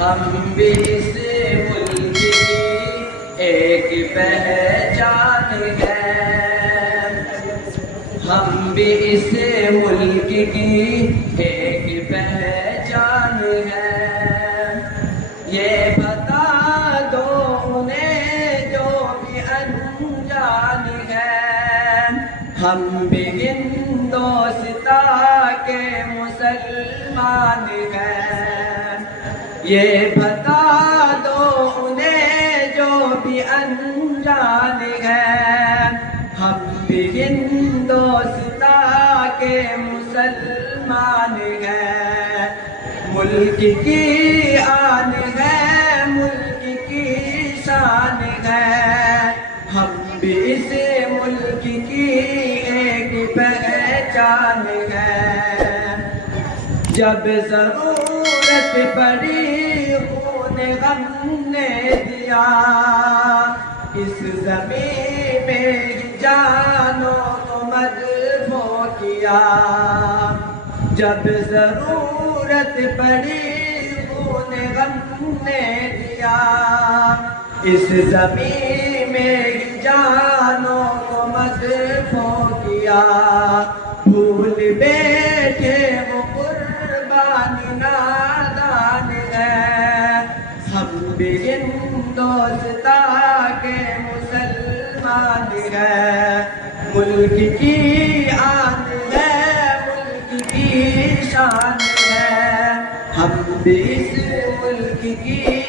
ہم بھی اس ملک کی ایک پہچان ہے، ہم بھی اس ملک کی ایک پہچان ہے۔ یہ بتا دو انہیں جو بھی انجان ہے، ہم بھی ہندوستان کے مسلمان ہیں۔ یہ بتا دو انہیں جو بھی انجان ہے، ہم بھی ہندوستان کے مسلمان ہیں۔ ملک کی آن ہے، ملک کی شان ہے، ہم بھی اس ملک کی ایک پہچان ہے۔ جب ضرورت پڑی خون غم نے دیا، اس زمین میں جانوں کو مدفوع کیا۔ جب ضرورت پڑی خون غم نے دیا، اس زمین میں جانوں کو مدفوع کیا۔ بھول بیٹھے وہ قربانی نادان ہے، ہم بھی ہندوستان کے مسلمان ہیں۔ ملک کی آن ہے، ملک کی شان ہے، ہم بھی اس ملک کی